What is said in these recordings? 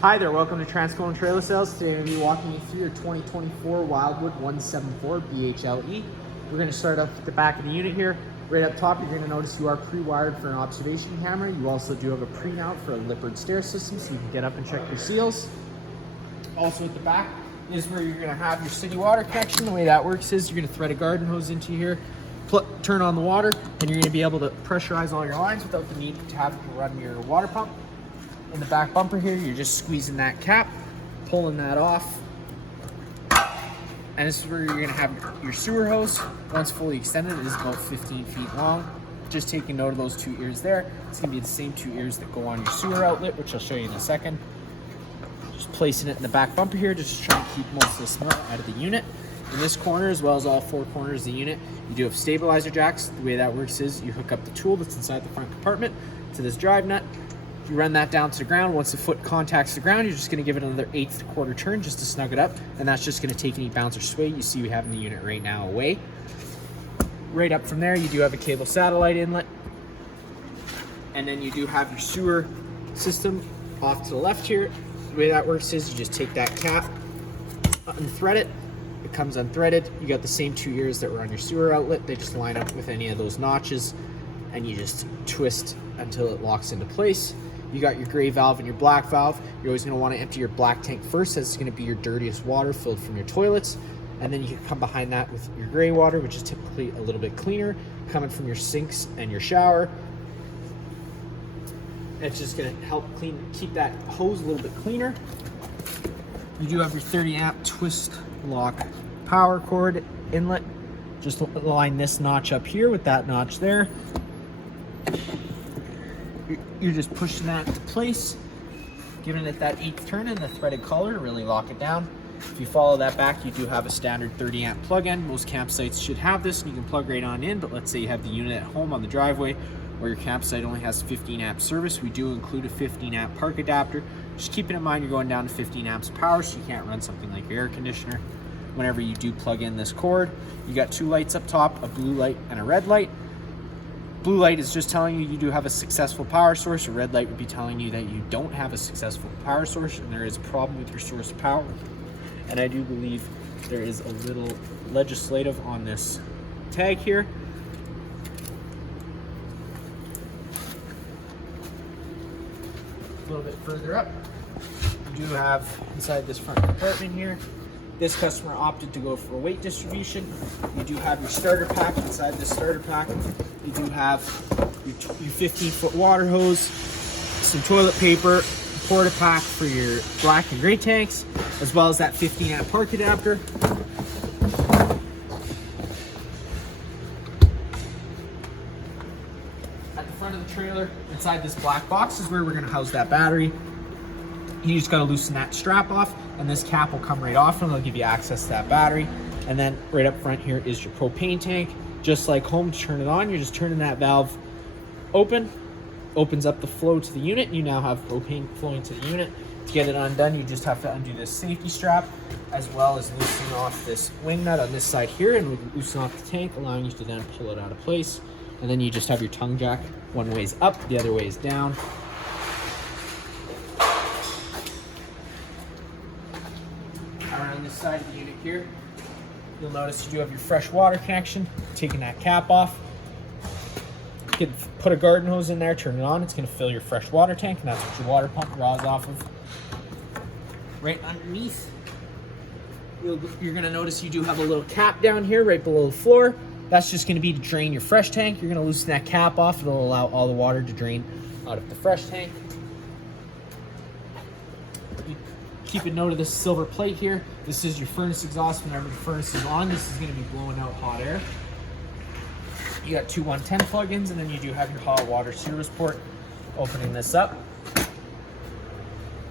Hi there, welcome to Transco Trailer Sales. Today I'm going to be walking you through your 2024 Wildwood 174 Bhle. We're going to start off at the back of the unit here. Right up top, you're going to notice you are pre-wired for an observation camera. You also do have a pre-mount for a lippered stair system, so you can get up and check your seals. Also at the back is where you're going to have your city water connection. The way that works is you're going to thread a garden hose into here, turn on the water, and you're going to be able to pressurize all your lines without the need to have to run your water pump. In the back bumper here, you're just squeezing that cap, pulling that off, and this is where you're going to have your sewer hose. Once fully extended, it is about 15 feet long. Just taking note of those two ears there. It's going to be the same two ears that go on your sewer outlet, which I'll show you in a second. Just placing it in the back bumper here, just trying to keep most of the smell out of the unit. In this corner, as well as all four corners of the unit, you do have stabilizer jacks. The way that works is you hook up the tool that's inside the front compartment to this drive nut. You run that down to the ground. Once the foot contacts the ground, you're just going to give it another 1/8 quarter turn just to snug it up, and that's just going to take any bounce or sway you see we have in the unit right now away. Right up from there, you do have a cable satellite inlet, and then you do have your sewer system off to the left here. The way that works is you just take that cap, unthread it. It comes unthreaded. You got the same two ears that were on your sewer outlet. They just line up with any of those notches, and you just twist until it locks into place. You got your gray valve and your black valve. You're always going to want to empty your black tank first. That's going to be your dirtiest water filled from your toilets. And then you can come behind that with your gray water, which is typically a little bit cleaner, coming from your sinks and your shower. It's just going to help keep that hose a little bit cleaner. You do have your 30 amp twist lock power cord inlet. Just line this notch up here with that notch there. You're just pushing that into place, giving it that 1/8 turn in the threaded collar to really lock it down. If you follow that back, you do have a standard 30 amp plug-in. Most campsites should have this, and you can plug right on in, but let's say you have the unit at home on the driveway, or your campsite only has 15 amp service. We do include a 15 amp park adapter. Just keeping in mind you're going down to 15 amps of power, so you can't run something like your air conditioner. Whenever you do plug in this cord, you got two lights up top, a blue light and a red light. Blue light is just telling you do have a successful power source. A red light would be telling you that you don't have a successful power source and there is a problem with your source of power. And I do believe there is a little legislative on this tag here. A little bit further up, you do have inside this front compartment here. This customer opted to go for a weight distribution. You do have your starter pack. Inside this starter pack, you do have your 15-foot water hose, some toilet paper, a porta pack for your black and gray tanks, as well as that 15 amp park adapter. At the front of the trailer, inside this black box is where we're gonna house that battery. You just gotta loosen that strap off, and this cap will come right off and it'll give you access to that battery. And then right up front here is your propane tank. Just like home, to turn it on, you're just turning that valve open, opens up the flow to the unit, and you now have propane flowing to the unit. To get it undone, you just have to undo this safety strap, as well as loosening off this wing nut on this side here, and loosen off the tank, allowing you to then pull it out of place. And then you just have your tongue jack. One way is up, the other way is down. Around this side of the unit here, you'll notice you do have your fresh water connection. Taking that cap off, you can put a garden hose in there, turn it on, it's going to fill your fresh water tank, and that's what your water pump draws off of. Right underneath, you're going to notice you do have a little cap down here right below the floor. That's just going to be to drain your fresh tank. You're going to loosen that cap off. It'll allow all the water to drain out of the fresh tank. Keep a note of this silver plate here. This is your furnace exhaust. Whenever the furnace is on, this is going to be blowing out hot air. You got two 110 plugins, and then you do have your hot water service port. Opening this up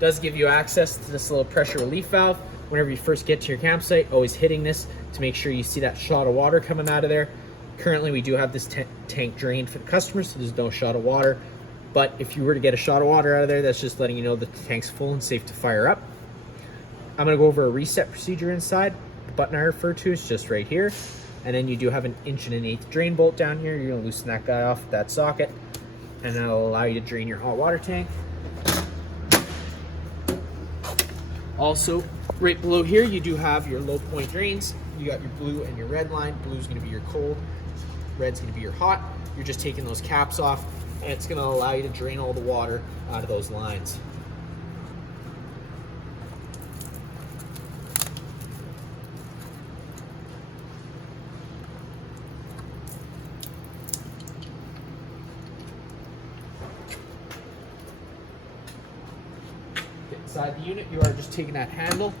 does give you access to this little pressure relief valve. Whenever you first get to your campsite, always hitting this to make sure you see that shot of water coming out of there. Currently, we do have this tank drained for the customers, so there's no shot of water. But if you were to get a shot of water out of there, that's just letting you know that the tank's full and safe to fire up. I'm going to go over a reset procedure inside. The button I refer to is just right here. And then you do have an 1.1/8" drain bolt down here. You're going to loosen that guy off with that socket, and that'll allow you to drain your hot water tank. Also, right below here, you do have your low point drains. You got your blue and your red line. Blue is going to be your cold, red's going to be your hot. You're just taking those caps off, and it's going to allow you to drain all the water out of those lines. Inside the unit, you are just taking that handle,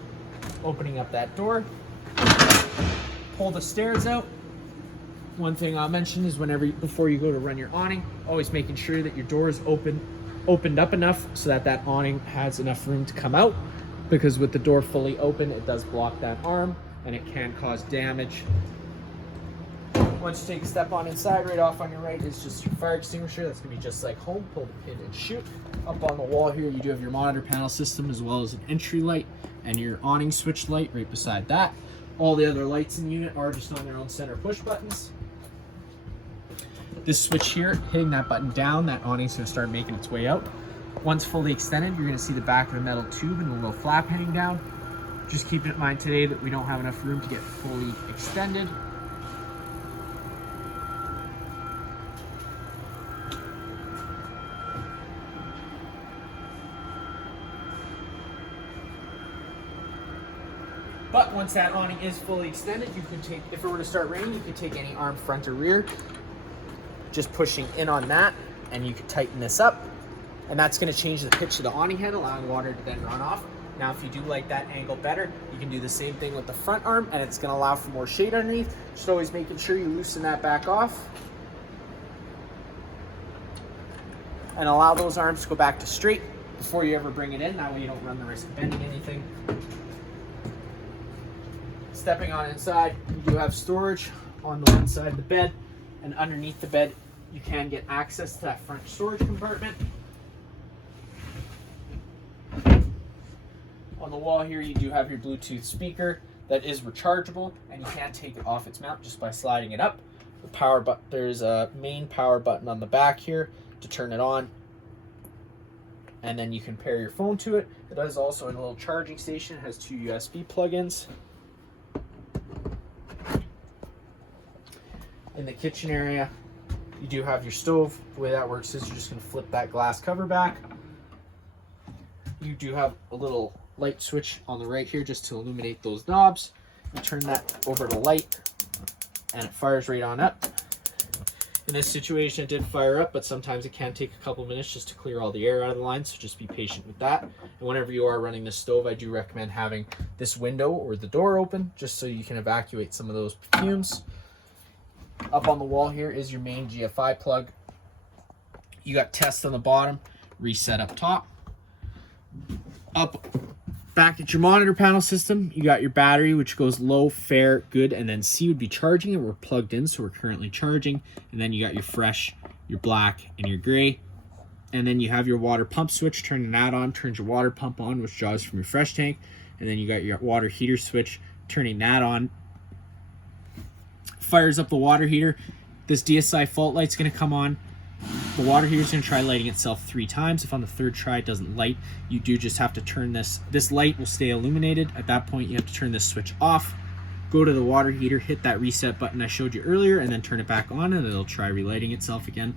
opening up that door, pull the stairs out. One thing I'll mention is before you go to run your awning, always making sure that your door is opened up enough so that that awning has enough room to come out, because with the door fully open, it does block that arm and it can cause damage. Once you take a step on inside, right off on your right is just your fire extinguisher. That's going to be just like home. Pull the pin and shoot. Up on the wall here, you do have your monitor panel system as well as an entry light and your awning switch light right beside that. All the other lights in the unit are just on their own center push buttons. This switch here, hitting that button down, that awning's going to start making its way out. Once fully extended, you're going to see the back of the metal tube and a little flap hanging down. Just keep in mind today that we don't have enough room to get fully extended. But once that awning is fully extended, you can take, if it were to start raining, you can take any arm, front or rear, just pushing in on that, and you can tighten this up. And that's going to change the pitch of the awning head, allowing water to then run off. Now, if you do like that angle better, you can do the same thing with the front arm, and it's going to allow for more shade underneath. Just always making sure you loosen that back off. And allow those arms to go back to straight before you ever bring it in. That way you don't run the risk of bending anything. Stepping on inside, you do have storage on the one side of the bed, and underneath the bed you can get access to that front storage compartment. On the wall here, you do have your Bluetooth speaker that is rechargeable, and you can take it off its mount just by sliding it up. The power button, there's a main power button on the back here to turn it on, and then you can pair your phone to it. It is also a little charging station. It has 2 USB plugins. In the kitchen area, you do have your stove. The way that works is you're just going to flip that glass cover back. You do have a little light switch on the right here just to illuminate those knobs. You turn that over to light and it fires right on up. In this situation, it did fire up, but sometimes it can take a couple minutes just to clear all the air out of the line, so just be patient with that. And whenever you are running this stove, I do recommend having this window or the door open just so you can evacuate some of those fumes. Up on the wall here is your main GFI plug. You got test on the bottom, reset up top. Up back at your monitor panel system, you got your battery, which goes low, fair, good, and then C would be charging it. We're plugged in, so we're currently charging. And then you got your fresh, your black, and your gray. And then you have your water pump switch. Turning that on turns your water pump on, which draws from your fresh tank. And then you got your water heater switch. Turning that on fires up the water heater. This DSI fault light's going to come on. The water heater is going to try lighting itself 3 times. If on the 3rd try it doesn't light, you do just have to turn this. This light will stay illuminated. At that point, you have to turn this switch off. Go to the water heater, hit that reset button I showed you earlier, and then turn it back on, and it'll try relighting itself again.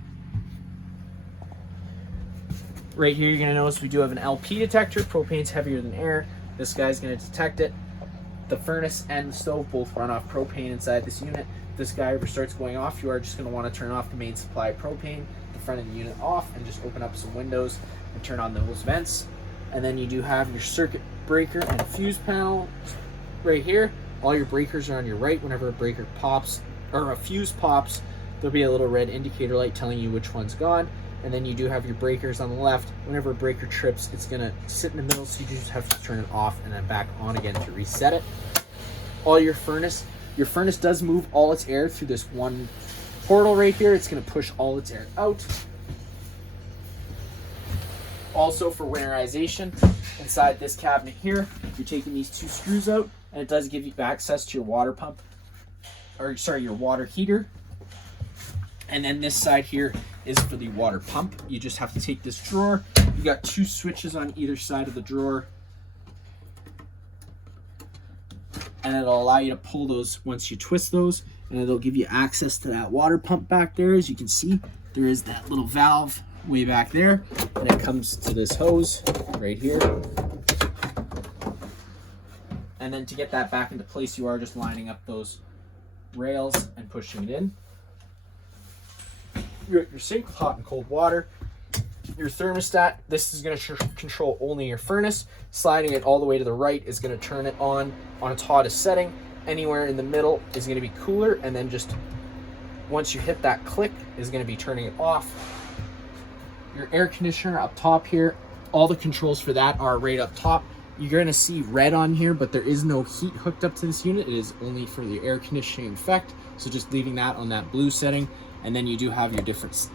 Right here, you're going to notice we do have an LP detector. Propane's heavier than air. This guy's going to detect it. The furnace and the stove both run off propane inside this unit. If this guy ever starts going off, you are just going to want to turn off the main supply of propane, the front of the unit off, and just open up some windows and turn on those vents. And then you do have your circuit breaker and fuse panel right here. All your breakers are on your right. Whenever a breaker pops or a fuse pops, there'll be a little red indicator light telling you which one's gone. And then you do have your breakers on the left. Whenever a breaker trips, it's going to sit in the middle, so you just have to turn it off and then back on again to reset it. All your furnace does move all its air through this one portal right here. It's going to push all its air out. Also, for winterization, inside this cabinet here, you're taking these 2 screws out, and it does give you access to your water pump, or sorry, your water heater. And then this side here is for the water pump. You just have to take this drawer. You got 2 switches on either side of the drawer. and it'll allow you to pull those once you twist those, and it'll give you access to that water pump back there. As you can see, there is that little valve way back there, and it comes to this hose right here. And then to get that back into place, you are just lining up those rails and pushing it in. Your sink with hot and cold water. Your thermostat, this is going to control only your furnace. Sliding it all the way to the right is going to turn it on its hottest setting. Anywhere in the middle is going to be cooler, and then just once you hit that click is going to be turning it off. Your air conditioner up top here, all the controls for that are right up top. You're going to see red on here, but there is no heat hooked up to this unit. It is only for the air conditioning effect. So just leaving that on that blue setting. And then you do have your different,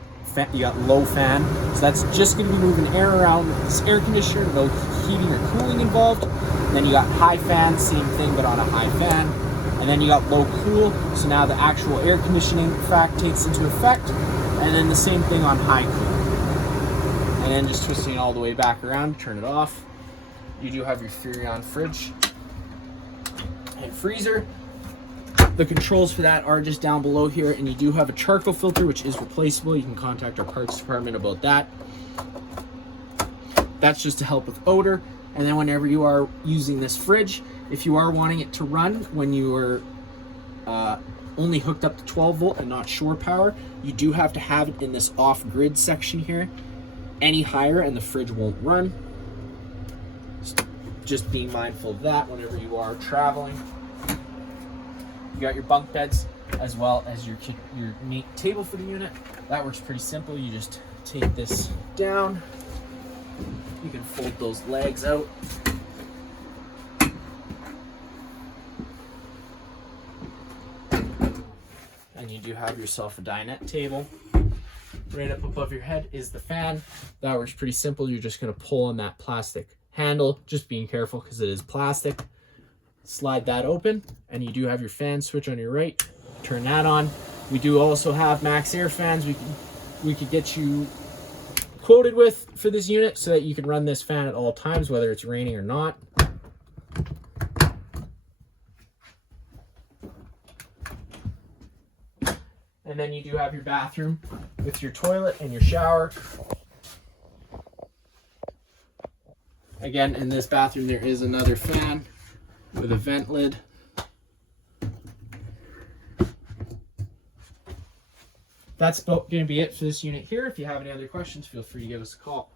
you got low fan. So that's just going to be moving air around this air conditioner, no heating or cooling involved. And then you got high fan, same thing, but on a high fan. And then you got low cool. So now the actual air conditioning fact takes into effect. And then the same thing on high cool. And then just twisting it all the way back around, turn it off. You do have your Furrion fridge and freezer. The controls for that are just down below here, and you do have a charcoal filter, which is replaceable. You can contact our parts department about that. That's just to help with odor. And then whenever you are using this fridge, if you are wanting it to run when you are only hooked up to 12 volt and not shore power, you do have to have it in this off-grid section here. Any higher and the fridge won't run. Just being mindful of that whenever you are traveling. You got your bunk beds as well as your neat table for the unit. That works pretty simple. You just take this down. You can fold those legs out. And you do have yourself a dinette table. Right up above your head is the fan. That works pretty simple. You're just going to pull on that plastic handle, just being careful because it is plastic. Slide that open, and you do have your fan switch on your right. Turn that on. We do also have max air fans we could get you quoted with for this unit so that you can run this fan at all times, whether it's raining or not. And then you do have your bathroom with your toilet and your shower. Again, in this bathroom, there is another fan with a vent lid. That's going to be it for this unit here. If you have any other questions, feel free to give us a call.